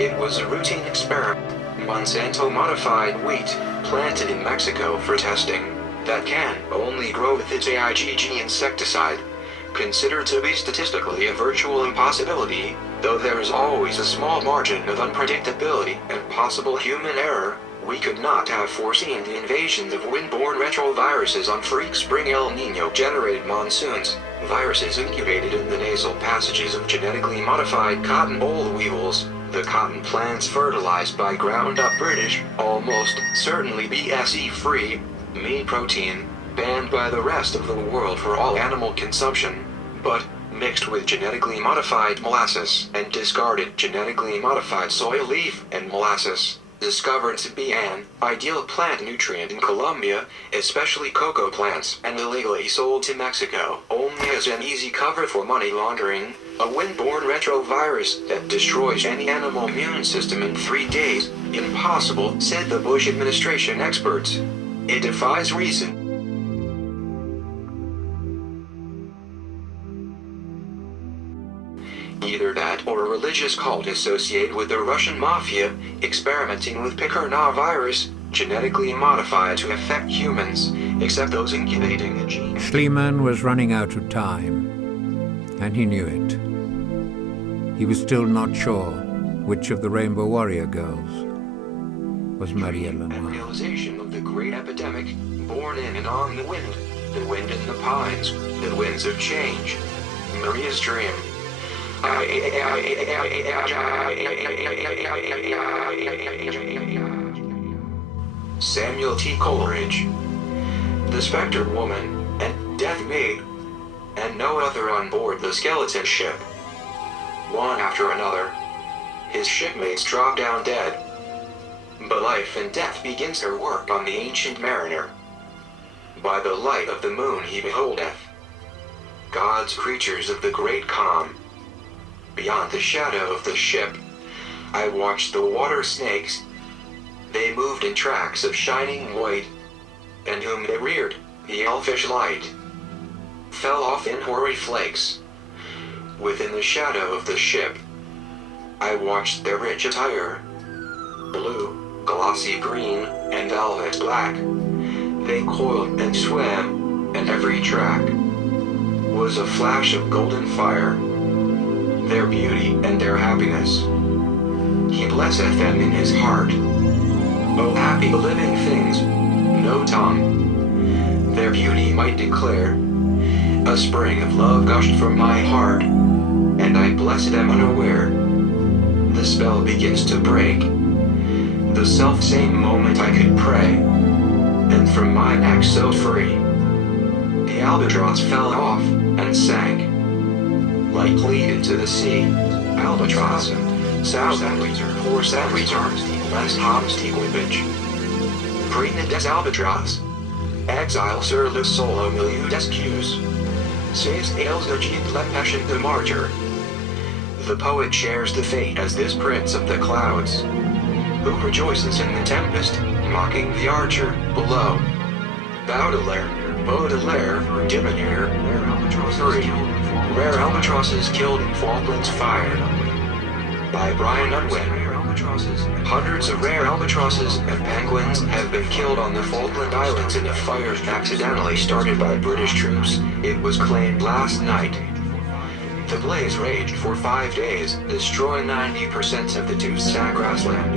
It was a routine experiment. Monsanto-modified wheat, planted in Mexico for testing, that can only grow with its AIGG insecticide. Considered to be statistically a virtual impossibility, though there is always a small margin of unpredictability and possible human error, we could not have foreseen the invasions of wind-borne retroviruses on freak spring El Niño-generated monsoons, viruses incubated in the nasal passages of genetically modified cotton boll weevils, the cotton plants fertilized by ground-up British, almost certainly BSE-free, meat protein, banned by the rest of the world for all animal consumption, but mixed with genetically modified molasses and discarded genetically modified soy leaf and molasses, discovered to be an ideal plant nutrient in Colombia, especially cocoa plants, and illegally sold to Mexico only as an easy cover for money laundering, a wind-borne retrovirus that destroys any animal immune system in 3 days. Impossible, said the Bush administration experts. It defies reason. Either that or a religious cult associated with the Russian mafia, experimenting with picornavirus, genetically modified to affect humans, except those incubating a gene. Schliemann was running out of time, and he knew it. He was still not sure which of the Rainbow Warrior girls was Maria Lenoir. And realization of the great epidemic, born in and on the wind in the pines, the winds of change. Maria's dream. Samuel T. Coleridge. The Spectre Woman, and Death Maid, and no other on board the skeleton ship. One after another, his shipmates drop down dead. But life and death begins their work on the ancient mariner. By the light of the moon he beholdeth God's creatures of the great calm. Beyond the shadow of the ship, I watched the water snakes. They moved in tracks of shining white, and whom they reared, the elfish light fell off in hoary flakes. Within the shadow of the ship, I watched their rich attire, blue, glossy green, and velvet black. They coiled and swam, and every track was a flash of golden fire. Their beauty and their happiness, he blesseth them in his heart. O happy living things, no tongue their beauty might declare. A spring of love gushed from my heart, and I blessed them unaware. The spell begins to break. The self-same moment I could pray, and from my neck so free, the albatross fell off and sank, lightly into the sea. Albatross and pour last Hobbs equipage. Prena des albatross. Exile sur le sol au milieu des queues. Says ales de Jean le passion de martyr. The poet shares the fate as this prince of the clouds, who rejoices in the tempest, mocking the archer below. Baudelaire, Diminuer, 3. Rare albatrosses killed in Falklands Fire. By Brian Unwin. Hundreds of rare albatrosses and penguins have been killed on the Falkland Islands in a fire accidentally started by British troops, it was claimed last night. The blaze raged for 5 days, destroying 90% of the two-stack grassland.